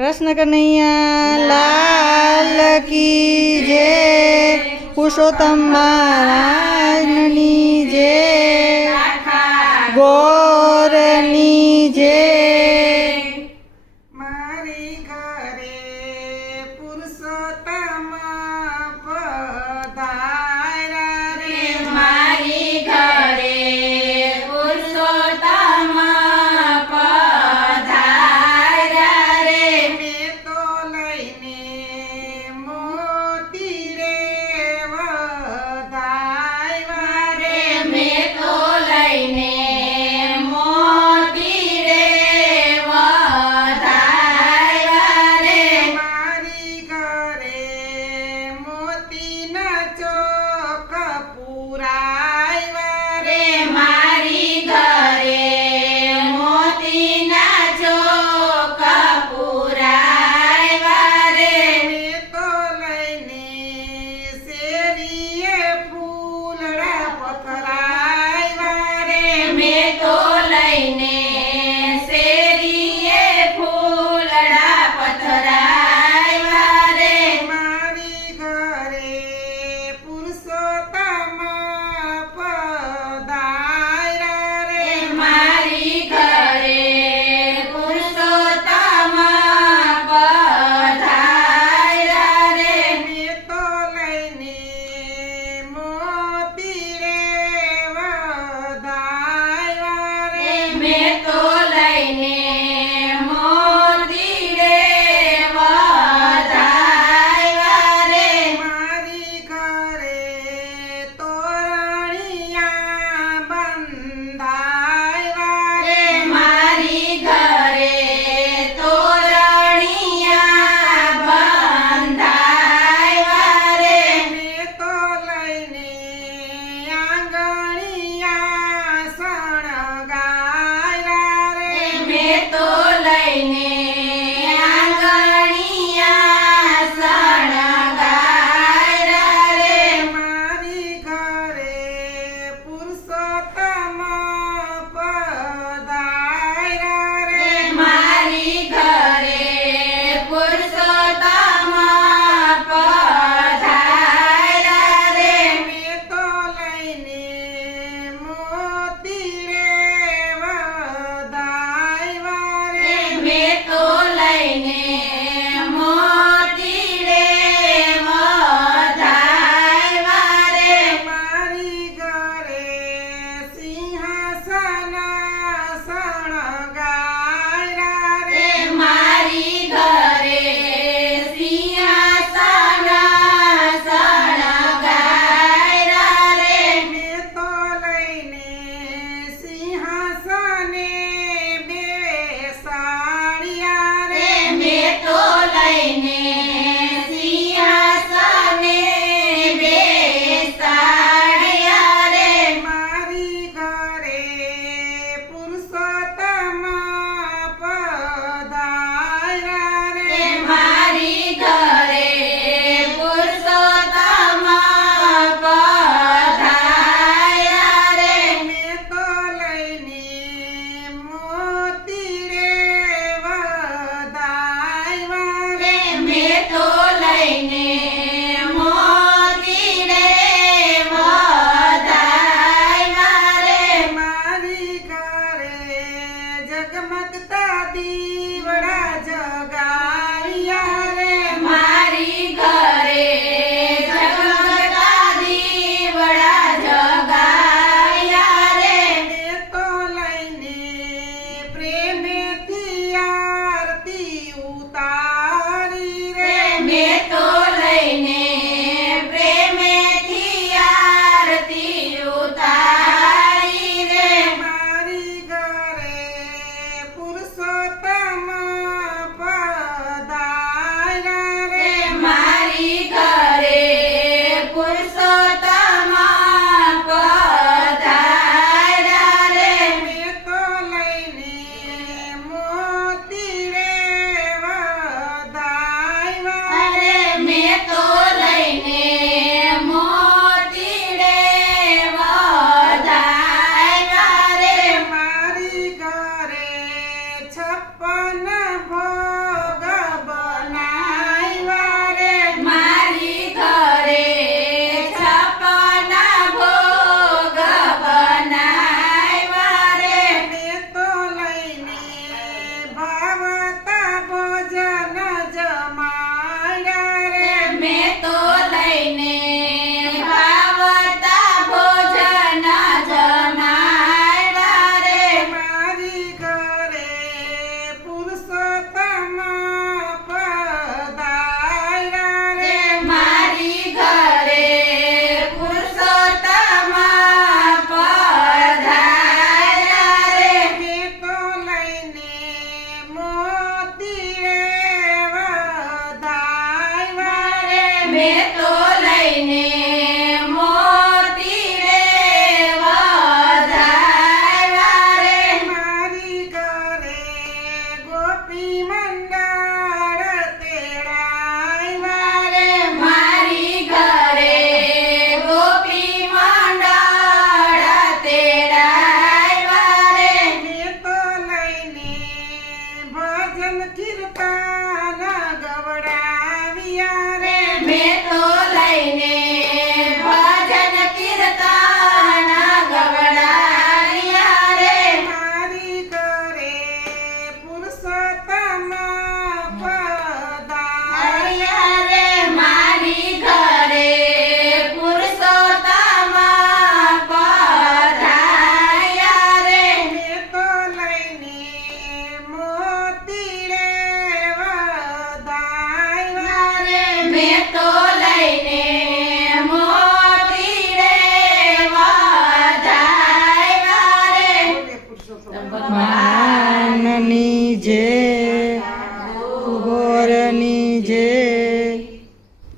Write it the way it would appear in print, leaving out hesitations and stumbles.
कृष्ण कन्हैया लाल की जय। पुरुषोत्तम महाराजनी जय। गौરની जय। મારી ઘરે પુરુષોત્તમ પધાર્યા રે, મારી ઘરે પુરુષોત્તમ પધાર્યા રે, મેં તો લઈને મોતી રે વધાવ્યા રે, મેં તો લઈને મોતી રે વધાર્યા રે, મારી ઘરે મોતીના ચોક પુરાવ્યા રે, મારી ઘરે મોતીના ચોક પુરાવ્યા રે, મેં તો લઈને શેરીએ ફૂલડા પથરાવ્યા રે, મેં તો લઈને શેરીએ ફૂલડા પથરાવ્યા રે, મારી ઘરે પુરુષોત્તમ પધાર્યા રે, મારી ઘરે પુરુષોત્તમ પધાર્યા રે, મેં તો લઈને મોતી રે વધાવ્યા રે, મેં તો લઈને મોતી રે વધાર્યા રે, મારી ઘરે તોરણિયા બંધાવ્યા રે, મારી ઘરે તોરણિયા બંધાવ્યા રે, મેં તો લઈને આંગણિયા શણગાર્યા રે, મેં તો લઈને આંગણિયા શણગાર્યા રે, મારી ઘરે પુરુષોત્તમ પધાર્યા રે, મારી ઘરે પુરુષોત્તમ પધાર્યા રે, મેં તો લઈને મોતી રે વધાવ્યા રે, મેં તો લઈને મોતી રે વધાર્યા રે, મારી ઘરે સિંહાસન શણગાર્યા રે, મારી ઘરે સિંહાસન શણગાર્યા રે, મેં તો લઈને સિંહાસને બેસાડ્યા રે, મેં તો લઈને સિંહાસને બેસાડ્યા રે, મારી ઘરે પુરુષોત્તમ પધાર્યા રે, મારી ઘરે પુરુષોત્તમ પધાર્યા રે, મેં તો લઈને મોતી રે વધાવ્યા રે, મેં તો લઈને મોતી રે વધાર્યા રે, મારી ઘરે જગમગતા દીવડા જગાવ્યા રે, મારી ઘરે જગમગતા દીવડા જગાવ્યા રે, મેં તો લઈને પ્રેમેથી આરતી ઉતારી રે, મેં તો લઈને પ્રેમેથી આરતી ઉતારી રે, મારી ઘરે પુરુષોત્તમ પધાર્યા રે, મારી ઘરે પુરુષોત્તમ પધાર્યા રે, મેં તો લઈને મોતી રે મેં તો લઈને મોતી રે વધાવ્યા રે મારી ઘરે ગોપી મંડળ તેડાવ્યા રે મારી ઘરે ગોપી મંડળ તેડાવ્યા રે મેં તો લઈને ભજન કીર્તન ગવડાવ્યા રે મેં તો લઈને ભજન કીર્તન ગવડાવ્યા રે મારી ઘરે પુરુષોત્તમ પધાર્યા આવ્યા રે મારી ઘરે પુરુષોત્તમ પધાર્યા રે મેં તો લઈને મોતી રે વધાવ્યા રે મેં તો લઈને મોતી રે વધાવ્યા રે બોલે પુરુષોત્તમ ભગવાનની જય ગોરની જય